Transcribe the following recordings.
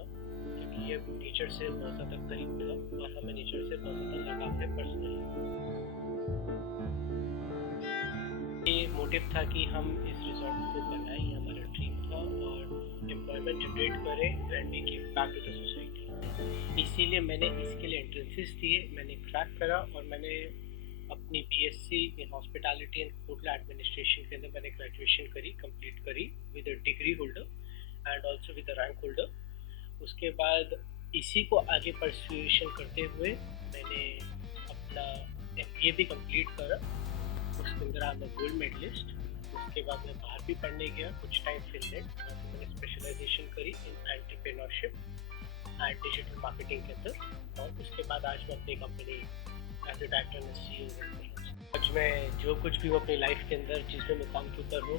चुना, क्योंकि ये नेचर से बहुत ज़्यादा करीब मिला और हमें नेचर से बहुत ज़्यादा लगाव है पर्सनली। ये मोटिव था कि हम इस रिजॉर्ट को बनाएं, ये हमारा ड्रीम था, और एम्प्लॉयमेंट जनरेट करें and we give back to the society. इसीलिए मैंने इसके लिए एंट्रेंसेस दिए, मैंने क्रैक करा और मैंने अपनी BSc in hospitality and hotel administration के अंदर मैंने ग्रेजुएशन करी, कंप्लीट करी with a degree holder and also with a rank holder. उसके बाद इसी को आगे परस्यूएशन करते हुए मैंने अपना एमबीए भी कंप्लीट करा। उसके अंदर आई एम गोल्ड मेडलिस्ट। उसके बाद मैं बाहर भी पढ़ने गया कुछ टाइम फिनलैंड, और मैंने स्पेशलाइजेशन करी in entrepreneurship and digital marketing के अंदर। और उसके बाद आज मैं अपनी company as a director and CEO. आज मैं जो कुछ भी अपनी लाइफ के अंदर जिस भी मुकाम के ऊपर हूँ,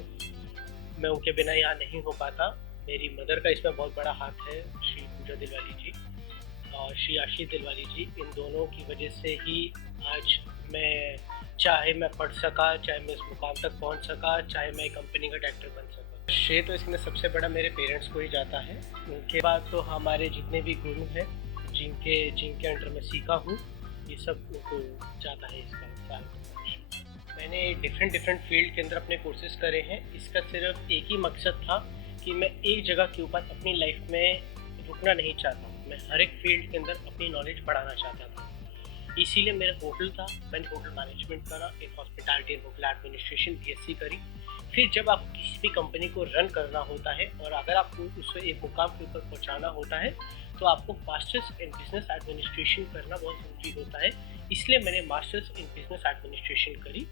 मैं उनके बिना यहाँ नहीं हो पाता। मेरी मदर का इसमें बहुत बड़ा हाथ है, श्री पूजा दिलवाली जी और श्री आशीष दिलवाली जी। इन दोनों की वजह से ही आज मैं, चाहे मैं पढ़ सका, चाहे मैं इस मुकाम तक पहुंच सका, चाहे मैं कंपनी का डायरेक्टर बन सका। श्रेय तो इसमें सबसे बड़ा मेरे पेरेंट्स को ही जाता है। उनके बाद तो हमारे जितने भी गुरु हैं जिनके अंडर मैं सीखा हूँ, ये सब उनको जाता है इसका सारा। मैंने डिफरेंट फील्ड के अंदर अपने कोर्सेज करे हैं। इसका सिर्फ एक ही मकसद था कि मैं एक जगह के ऊपर अपनी लाइफ में रुकना नहीं चाहता। मैं हर एक फील्ड के अंदर अपनी नॉलेज बढ़ाना चाहता था। इसीलिए मेरा होटल था, मैंने होटल मैनेजमेंट करा, एक hospitality and hotel administration BSc करी। फिर जब आपको किसी भी कंपनी को रन करना होता है और अगर आपको उसे एक मुकाम के ऊपर पहुंचाना होता है, तो आपको मास्टर्स इन बिजनेस एडमिनिस्ट्रेशन करना बहुत ज़रूरी होता है। इसलिए मैंने मास्टर्स इन बिजनेस एडमिनिस्ट्रेशन करी।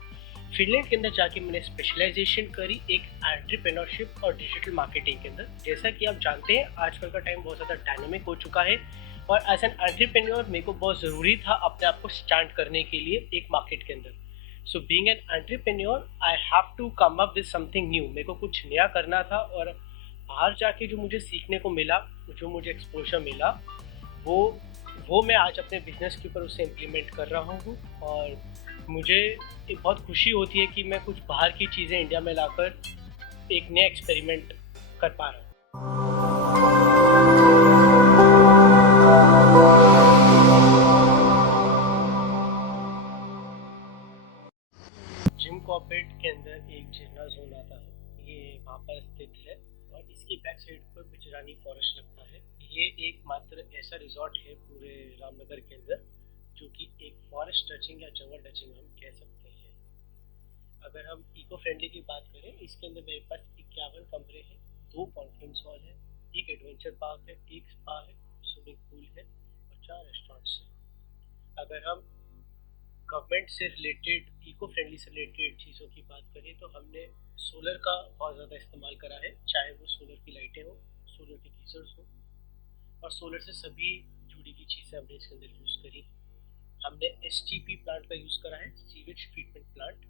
फिनलैंड के अंदर जाके मैंने स्पेशलाइजेशन करी एक एंटरप्रेन्योरशिप और डिजिटल मार्केटिंग के अंदर। जैसा कि आप जानते हैं, आजकल का टाइम बहुत ज़्यादा डायनामिक हो चुका है और एज एन एंटरप्रेन्योर मेरे को बहुत ज़रूरी था अपने आप को स्टैंड करने के लिए एक मार्केट के अंदर। So being an entrepreneur I have to come up with something new. मेरे को कुछ नया करना था और बाहर जाके जो मुझे सीखने को मिला, जो मुझे एक्सपोजर मिला, वो मैं आज अपने बिजनेस के ऊपर उसे इम्प्लीमेंट कर रहा हूँ। और मुझे बहुत खुशी होती है कि मैं कुछ बाहर की चीज़ें इंडिया में लाकर एक नया एक्सपेरिमेंट कर पा रहा हूँ। जिम कॉर्बेट के अंदर एक झरना जोन आता है, ये वहाँ पर स्थित है और इसकी बैक साइड पर बिजरानी फॉरेस्ट लगता है। ये एकमात्र ऐसा रिजॉर्ट है पूरे रामनगर के अंदर जो कि एक फॉरेस्ट टचिंग या जंगल टचिंग हम कह सकते हैं। अगर हम इको फ्रेंडली की बात करें, इसके अंदर मेरे पास 51 कमरे हैं, 2 कॉन्फ्रेंस हॉल है, एक एडवेंचर पार्क है, एक स्पा है, स्विमिंग पूल है और 4 रेस्टोरेंट्स हैं। अगर हम गवर्नमेंट से रिलेटेड, इको फ्रेंडली से रिलेटेड चीज़ों की बात करें, तो हमने सोलर का बहुत ज़्यादा इस्तेमाल करा है, चाहे वो सोलर की लाइटें हो, सोलर के गीजर्स हो, और सोलर से सभी जुड़ी हुई चीज़ें हमने इसके अंदर यूज़ करी। हमने एसटीपी प्लांट का यूज़ करा है, सीवेज ट्रीटमेंट प्लांट,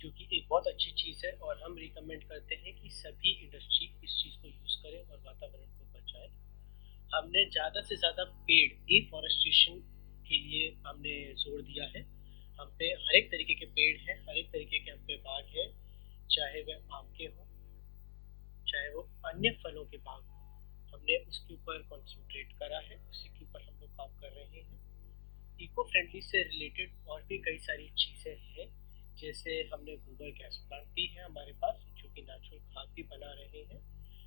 जो कि एक बहुत अच्छी चीज़ है और हम रिकमेंड करते हैं कि सभी इंडस्ट्री इस चीज़ को यूज़ करें और वातावरण को बचाएं। हमने ज़्यादा से ज़्यादा पेड़, डिफॉरेस्टेशन के लिए हमने जोर दिया है। हम पे हर एक तरीके के पेड़ हैं, हर एक तरीके के हम पे बाग हैं, चाहे वह आम के हों, चाहे वो अन्य फलों के बाग हों। हमने उसके ऊपर कॉन्सेंट्रेट करा है, उसी के ऊपर हम लोग काम कर रहे हैं। इको फ्रेंडली से रिलेटेड और भी कई सारी चीज़ें हैं, जैसे हमने गोबर गैस प्लांट भी है हमारे पास, जो कि नेचुरल खाद भी बना रहे हैं।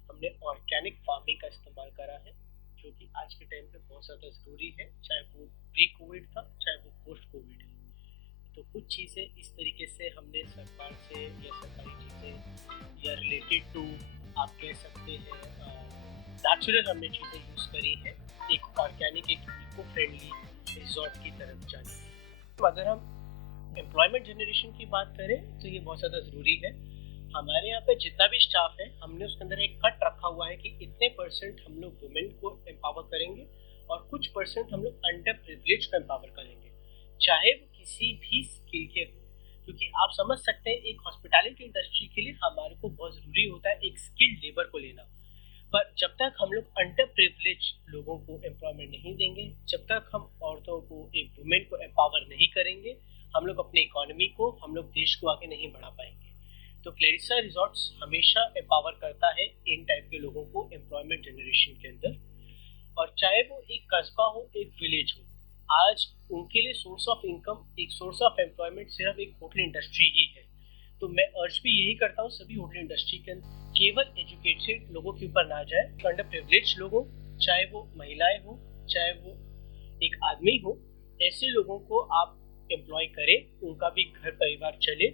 हमने ऑर्गेनिक फार्मिंग का इस्तेमाल करा है, जो कि आज के टाइम पे बहुत ज़्यादा ज़रूरी है, चाहे वो प्री कोविड था, चाहे वो पोस्ट कोविड है। तो कुछ चीज़ें इस तरीके से हमने सरकार से या सरकारी चीज़ें या रिलेटेड टू, आप कह सकते हैं नेचुरल, हमने चीज़ें यूज़ करी हैं एक ऑर्गेनिक, एक इको फ्रेंडली रिजॉर्ट की तरफ जाने की। अगर हम एम्प्लॉयमेंट जनरेशन की बात करें तो ये बहुत ज़्यादा ज़रूरी है। हमारे यहाँ पे जितना भी स्टाफ है, हमने उसके अंदर एक कट रखा हुआ है कि इतने परसेंट हम लोग वुमेन को एम्पावर करेंगे और कुछ परसेंट हम लोग अंडर प्रिविलेज को एम्पावर करेंगे, चाहे वो किसी भी स्किल के हो। क्योंकि आप समझ सकते हैं, एक हॉस्पिटैलिटी इंडस्ट्री के लिए हमारे को बहुत ज़रूरी होता है एक स्किल्ड लेबर को लेना। पर जब तक हम लोग अंडर प्रिविलेज लोगों को एम्प्लॉयमेंट नहीं देंगे, जब तक हम औरतों को, एक वुमेन को एम्पावर नहीं करेंगे, हम लोग अपनी इकोनॉमी को, हम लोग देश को आगे नहीं बढ़ा पाएंगे। तो क्लैरिसा रिजॉर्ट्स हमेशा एम्पावर करता है इन टाइप के लोगों को एम्प्लॉयमेंट जनरेशन के अंदर। और चाहे वो एक कस्बा हो, एक विलेज हो, आज उनके लिए सोर्स ऑफ इनकम, एक सोर्स ऑफ एम्प्लॉयमेंट सिर्फ एक होटल इंडस्ट्री ही है। तो मैं अर्ज भी यही करता हूँ सभी होटल इंडस्ट्री के अंदर केवल एजुकेटेड लोगों के ऊपर ना जाए, अंडर प्रिविलेज लोग हो, चाहे वो महिलाएं हो, चाहे वो एक आदमी हो, ऐसे लोगों को आप एम्प्लॉय करें, उनका भी घर परिवार चले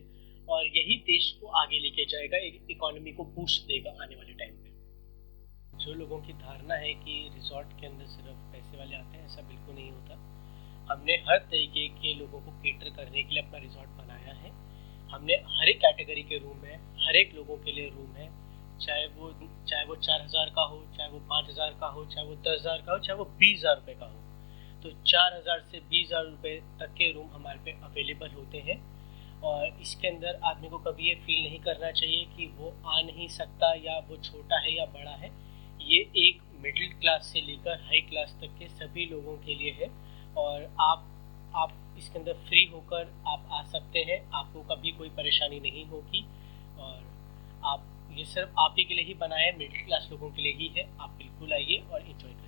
और यही देश को आगे लेके जाएगा, एक इकोनॉमी को बूस्ट देगा आने वाले टाइम पे। जो लोगों की धारणा है कि रिजॉर्ट के अंदर सिर्फ पैसे वाले आते हैं, ऐसा बिल्कुल नहीं होता। हमने हर तरीके के लोगों को केटर करने के लिए अपना रिजॉर्ट बनाया है। हमने हर एक कैटेगरी के रूम है, हर एक लोगों के लिए रूम है, चाहे वो 4,000 का हो, चाहे वो 5,000 का हो, चाहे वो 10,000 का हो, चाहे वो 20,000 रुपये का हो। तो 4,000 से 20,000 रुपये तक के रूम हमारे पे अवेलेबल होते हैं। और इसके अंदर आदमी को कभी ये फील नहीं करना चाहिए कि वो आ नहीं सकता या वो छोटा है या बड़ा है। ये एक मिडिल क्लास से लेकर हाई क्लास तक के सभी लोगों के लिए है और आप इसके अंदर फ्री होकर आप आ सकते हैं, आपको कभी कोई परेशानी नहीं होगी। और आप ये सिर्फ आप ही के लिए ही बना है, मिडिल क्लास लोगों के लिए ही है। आप बिल्कुल आइए और एंजॉय करिए।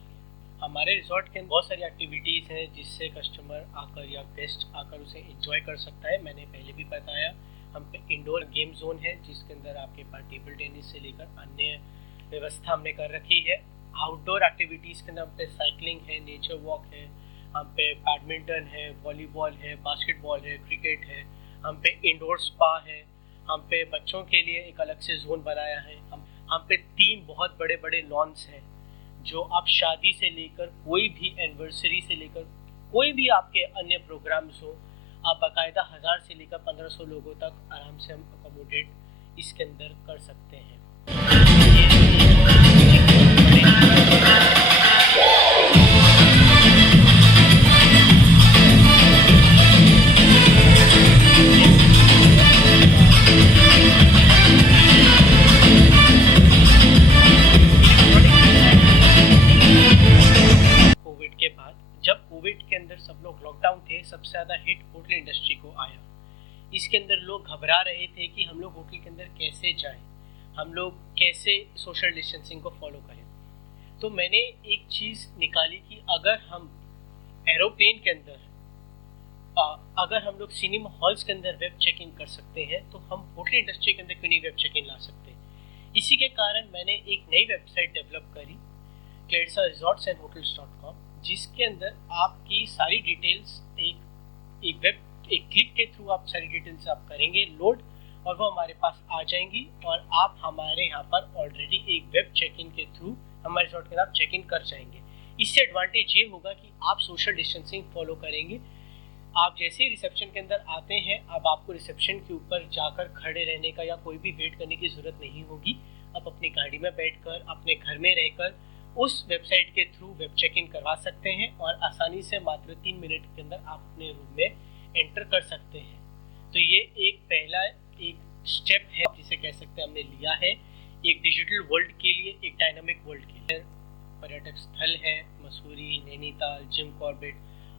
हमारे रिजॉर्ट के अंदर बहुत सारी एक्टिविटीज़ हैं जिससे कस्टमर आकर या गेस्ट आकर उसे एंजॉय कर सकता है। मैंने पहले भी बताया, हम पे इंडोर गेम जोन है जिसके अंदर आपके पास टेबल टेनिस से लेकर अन्य व्यवस्था हमने कर रखी है। आउटडोर एक्टिविटीज़ के अंदर हम पे साइकिलिंग है, नेचर वॉक है, हम पे बैडमिंटन है, वॉलीबॉल है, बास्केटबॉल है, क्रिकेट है, हम पे इंडोर स्पा है, हम पे बच्चों के लिए एक अलग से जोन बनाया है। हम पे 3 बहुत बड़े बड़े लॉन्स हैं जो आप शादी से लेकर कोई भी एनिवर्सरी से लेकर कोई भी आपके अन्य प्रोग्राम्स हो, आप बाकायदा 1000 से लेकर 1500 लोगों तक आराम से हम अकोमोडेट इसके अंदर कर सकते हैं। कोविड के बाद, जब कोविड के अंदर सब लोग लॉकडाउन थे, सबसे ज़्यादा हिट होटल इंडस्ट्री को आया। इसके अंदर लोग घबरा रहे थे कि हम लोग होटल के अंदर कैसे जाएं, हम लोग कैसे सोशल डिस्टेंसिंग को फॉलो करें। तो मैंने एक चीज़ निकाली कि अगर हम एरोप्लेन के अंदर अगर हम लोग सिनेमा हॉल्स के अंदर वेब चेक इन कर सकते हैं, तो हम होटल इंडस्ट्री के अंदर क्यों नहीं वेब चेक इन ला सकते। इसी के कारण मैंने एक नई वेबसाइट डेवलप करी, claritsaresortsandhotels.com, जिसके अंदर आपकी सारी डिटेल्स एक क्लिक के थ्रू आप सारी डिटेल्स आप करेंगे लोड और वो हमारे पास आ जाएंगी और आप हमारे यहाँ पर ऑलरेडी एक वेब चेक इन के थ्रू हमारे रिजॉर्ट के अंदर आप चेक इन कर जाएंगे। इससे एडवांटेज ये होगा कि आप सोशल डिस्टेंसिंग फॉलो करेंगे। आप जैसे ही रिसेप्शन के अंदर आते हैं, अब आपको रिसेप्शन के ऊपर जाकर खड़े रहने का या कोई भी वेट करने की ज़रूरत नहीं होगी। आप अपनी गाड़ी में बैठकर अपने घर में रहकर उस वेबसाइट के थ्रू वेब चेक इन करवा सकते हैं और आसानी से मात्र 3 मिनट के अंदर आप अपने रूम में एंटर कर सकते हैं। तो ये एक पहला एक स्टेप है जिसे कह सकते हैं हमने लिया है एक डिजिटल वर्ल्ड के लिए, एक डायनामिक वर्ल्ड के लिए। पर्यटक स्थल है मसूरी, नैनीताल, जिम कॉर्बेट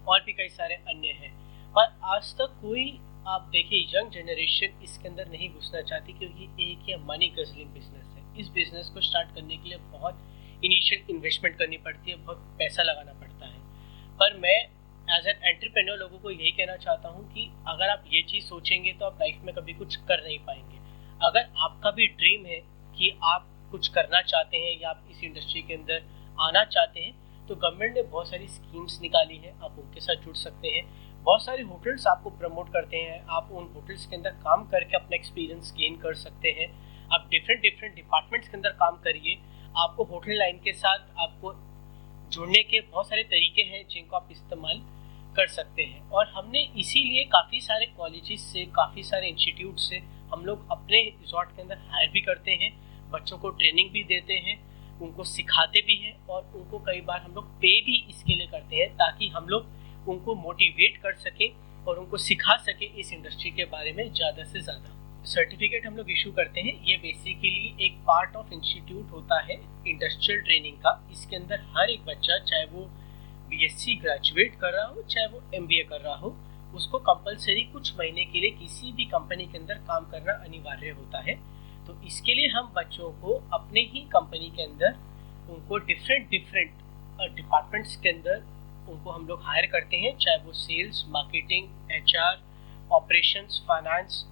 और भी कई सारे अन्य हैं, पर आज तक कोई आप देखिए यंग जनरेशन इसके अंदर नहीं घुसना चाहती क्योंकि एक ये मनी गजलिंग बिजनेस है। इस बिजनेस को स्टार्ट करने के लिए बहुत इनिशियल इन्वेस्टमेंट करनी पड़ती है, बहुत पैसा लगाना पड़ता है। पर मैं एज एन एंटरप्रेन्योर लोगों को यही कहना चाहता हूँ कि अगर आप ये चीज़ सोचेंगे तो आप लाइफ में कभी कुछ कर नहीं पाएंगे। अगर आपका भी ड्रीम है कि आप कुछ करना चाहते हैं या आप इस इंडस्ट्री के अंदर आना चाहते हैं, तो गवर्नमेंट ने बहुत सारी स्कीम्स निकाली है, आप उनके साथ जुड़ सकते हैं। बहुत सारे होटल्स आपको प्रमोट करते हैं, आप उन होटल्स के अंदर काम करके अपना एक्सपीरियंस गेन कर सकते हैं। आप डिफरेंट डिपार्टमेंट्स के अंदर काम करिए, आपको होटल लाइन के साथ आपको जुड़ने के बहुत सारे तरीके हैं जिनको आप इस्तेमाल कर सकते हैं। और हमने इसीलिए काफ़ी सारे कॉलेजेस से, काफ़ी सारे इंस्टीट्यूट से हम लोग अपने रिजॉर्ट के अंदर हायर भी करते हैं, बच्चों को ट्रेनिंग भी देते हैं, उनको सिखाते भी हैं और उनको कई बार हम लोग पे भी इसके लिए करते हैं ताकि हम लोग उनको मोटिवेट कर सके और उनको सिखा सके इस इंडस्ट्री के बारे में ज़्यादा से ज़्यादा। सर्टिफिकेट हम लोग इशू करते हैं, ये बेसिकली एक पार्ट ऑफ इंस्टीट्यूट होता है इंडस्ट्रियल ट्रेनिंग का। इसके अंदर हर एक बच्चा, चाहे वो बीएससी ग्रेजुएट कर रहा हो चाहे वो एमबीए कर रहा हो, उसको कंपलसरी कुछ महीने के लिए किसी भी कंपनी के अंदर काम करना अनिवार्य होता है। तो इसके लिए हम बच्चों को अपने ही कंपनी के अंदर उनको डिफरेंट डिपार्टमेंट्स के अंदर उनको हम लोग हायर करते हैं, चाहे वो sales, marketing, HR, operations, finance,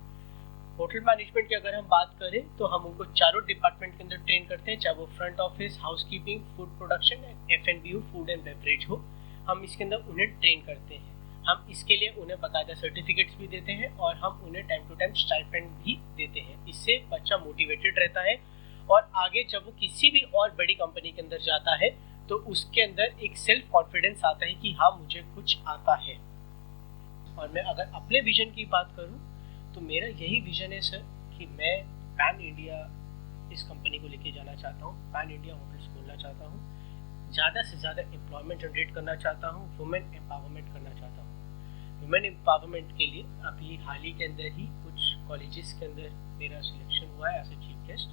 hotel management की अगर हम बात करें तो हम उनको चारों डिपार्टमेंट के अंदर ट्रेन करते हैं, चाहे वो front office, housekeeping, food production, F&B हो, फूड एंड बेवरेज हो, हम इसके अंदर उन्हें ट्रेन करते हैं। हम इसके लिए उन्हें बाकायदा सर्टिफिकेट्स भी देते हैं और हम उन्हें टाइम टू टाइम स्टाइपेंड भी देते हैं। इससे बच्चा मोटिवेटेड रहता है और आगे जब वो किसी भी और बड़ी कंपनी के अंदर जाता है तो उसके अंदर एक सेल्फ कॉन्फिडेंस आता है कि हाँ मुझे कुछ आता है। और मैं अगर अपने विजन की बात करूं तो मेरा यही विजन है सर कि मैं पैन इंडिया इस कंपनी को लेके जाना चाहता हूँ, पैन इंडिया होटल्स खोलना चाहता हूँ, ज़्यादा से ज़्यादा एम्प्लॉयमेंट जनरेट करना चाहता हूँ, वुमेन एम्पावरमेंट करना चाहता हूँ। वुमेन एम्पावरमेंट के लिए अभी हाल ही के अंदर ही कुछ कॉलेजेस के अंदर मेरा सिलेक्शन हुआ है एज ए चीफ गेस्ट,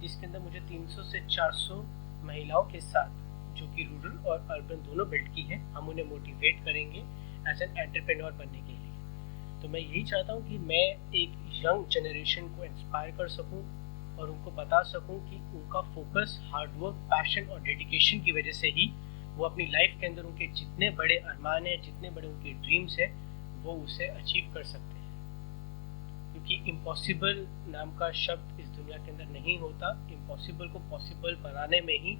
जिसके अंदर मुझे 300 से 400 महिलाओं के साथ जो कि रूरल और अर्बन दोनों बेल्ट की हैं, हम उन्हें मोटिवेट करेंगे एज एन एंटरप्रेन्योर बनने के लिए। तो मैं यही चाहता हूँ कि मैं एक यंग जनरेशन को इंस्पायर कर सकूँ और उनको बता सकूँ कि उनका फोकस, हार्डवर्क, पैशन और डेडिकेशन की वजह से ही वो अपनी लाइफ के अंदर उनके जितने बड़े अरमान हैं, जितने बड़े उनके ड्रीम्स हैं, वो उसे अचीव कर सकते हैं। क्योंकि इम्पॉसिबल नाम का शब्द इस दुनिया के अंदर नहीं होता, इम्पॉसिबल को पॉसिबल बनाने में ही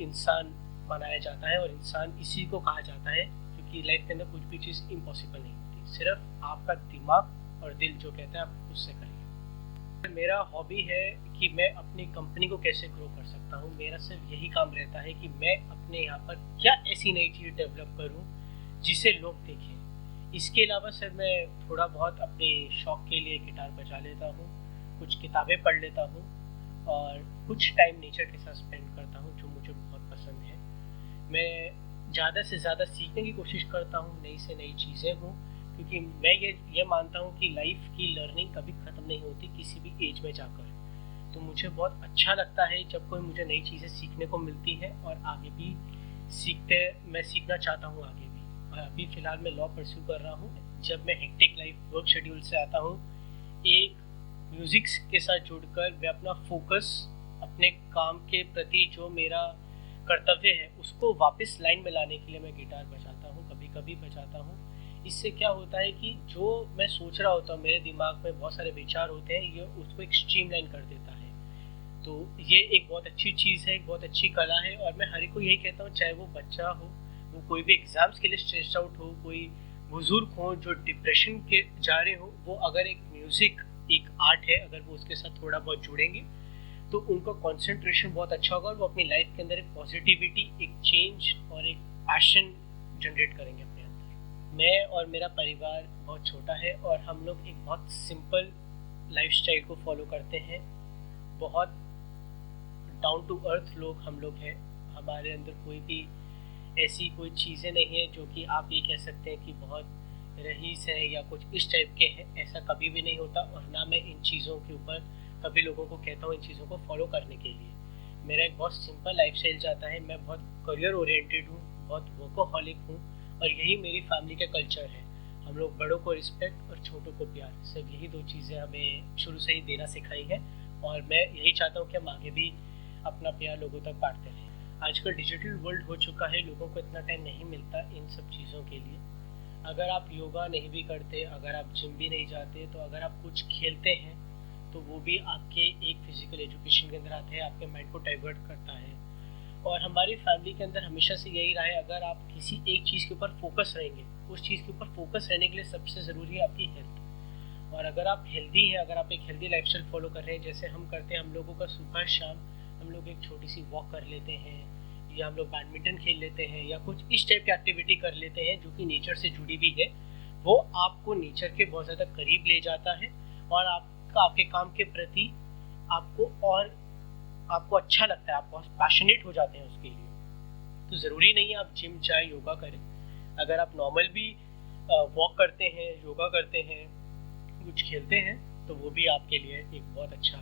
इंसान बनाया जाता है और इंसान इसी को कहा जाता है, क्योंकि लाइफ के अंदर कुछ भी चीज़ इम्पॉसिबल नहीं होती, सिर्फ आपका दिमाग और दिल जो कहता है आप उससे करिए। मेरा हॉबी है कि मैं अपनी कंपनी को कैसे ग्रो कर सकता हूँ, मेरा सिर्फ यही काम रहता है कि मैं अपने यहाँ पर क्या ऐसी नई चीज़ डेवलप करूँ जिसे लोग देखें। इसके अलावा सर मैं थोड़ा बहुत अपने शौक़ के लिए गिटार बजा लेता हूँ, कुछ किताबें पढ़ लेता हूँ और कुछ टाइम नेचर के साथ स्पेंड करता हूँ जो मुझे बहुत पसंद है। मैं ज़्यादा से ज़्यादा सीखने की कोशिश करता हूँ, नई से नई चीज़ें हों, क्योंकि मैं ये मानता हूँ कि लाइफ की लर्निंग कभी ख़त्म नहीं होती किसी भी एज में जाकर। तो मुझे बहुत अच्छा लगता है जब कोई मुझे नई चीज़ें सीखने को मिलती है और आगे भी मैं सीखना चाहता हूँ आगे भी। अभी फ़िलहाल मैं लॉ परस्यू कर रहा हूँ। जब मैं हेक्टिक लाइफ वर्क शेड्यूल से आता हूँ, एक म्यूज़िक के साथ जुड़कर मैं अपना फोकस अपने काम के प्रति जो मेरा कर्तव्य है उसको वापस लाइन में लाने के लिए मैं गिटार बजाता हूँ, कभी कभी बजाता हूँ। इससे क्या होता है कि जो मैं सोच रहा होता हूँ, मेरे दिमाग में बहुत सारे विचार होते हैं, ये उसको एक स्ट्रीमलाइन कर देता है। तो ये एक बहुत अच्छी चीज़ है, एक बहुत अच्छी कला है और मैं हर एक को यही कहता हूँ, चाहे वो बच्चा हो, वो कोई भी एग्ज़ाम्स के लिए स्ट्रेस्ड आउट हो, कोई बुजुर्ग हो जो डिप्रेशन के जा रहे हो, वो अगर एक म्यूज़िक, एक आर्ट है, अगर वो उसके साथ थोड़ा बहुत जुड़ेंगे तो उनका कंसंट्रेशन बहुत अच्छा होगा और वो अपनी लाइफ के अंदर एक पॉजिटिविटी, एक चेंज और एक पैशन जनरेट करेंगे अपने अंदर। मैं और मेरा परिवार बहुत छोटा है और हम लोग एक बहुत सिंपल लाइफस्टाइल को फॉलो करते हैं। बहुत डाउन टू अर्थ लोग हम लोग हैं। हमारे अंदर कोई भी ऐसी कोई चीज़ें नहीं है जो कि आप ये कह सकते हैं कि बहुत रईस है या कुछ इस टाइप के हैं, ऐसा कभी भी नहीं होता। और ना मैं इन चीज़ों के ऊपर कभी लोगों को कहता हूँ इन चीज़ों को फॉलो करने के लिए। मेरा एक बहुत सिंपल लाइफस्टाइल जाता है। मैं बहुत करियर ओरिएंटेड हूँ, बहुत वर्कोहॉलिक हूँ और यही मेरी फैमिली का कल्चर है। हम लोग बड़ों को रिस्पेक्ट और छोटों को प्यार, सिर्फ यही दो चीज़ें हमें शुरू से ही देना सिखाई है और मैं यही चाहता हूँ कि हम आगे भी अपना प्यार लोगों तक बांटते रहें। आजकल डिजिटल वर्ल्ड हो चुका है, लोगों को इतना टाइम नहीं मिलता इन सब चीज़ों के लिए। अगर आप योगा नहीं भी करते, अगर आप जिम भी नहीं जाते, तो अगर आप कुछ खेलते हैं तो वो भी आपके एक फिजिकल एजुकेशन के अंदर आते हैं, आपके माइंड को डाइवर्ट करता है। और हमारी फैमिली के अंदर हमेशा से यही रहा है, अगर आप किसी एक चीज़ के ऊपर फोकस रहेंगे, उस चीज़ के ऊपर फोकस रहने के लिए सबसे ज़रूरी है आपकी हेल्थ। और अगर आप हेल्दी हैं, अगर आप एक हेल्दी लाइफस्टाइल फॉलो कर रहे हैं, जैसे हम करते हैं, हम लोगों का सुबह शाम हम लोग एक छोटी सी वॉक कर लेते हैं या हम लोग बैडमिंटन खेल लेते हैं या कुछ इस टाइप की एक्टिविटी कर लेते हैं जो कि नेचर से जुड़ी भी है, वो आपको नेचर के बहुत ज़्यादा करीब ले जाता है और आपके काम के प्रति आपको अच्छा लगता है, आप बहुत पैशनेट हो जाते हैं उसके लिए। तो ज़रूरी नहीं है आप जिम जाए, योगा करें। अगर आप नॉर्मल भी वॉक करते हैं, योगा करते हैं, कुछ खेलते हैं, तो वो भी आपके लिए एक बहुत अच्छा,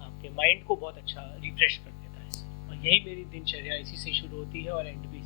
आपके माइंड को बहुत अच्छा रिफ्रेश कर देता है। और यही मेरी दिनचर्या इसी से शुरू होती है और एंड भी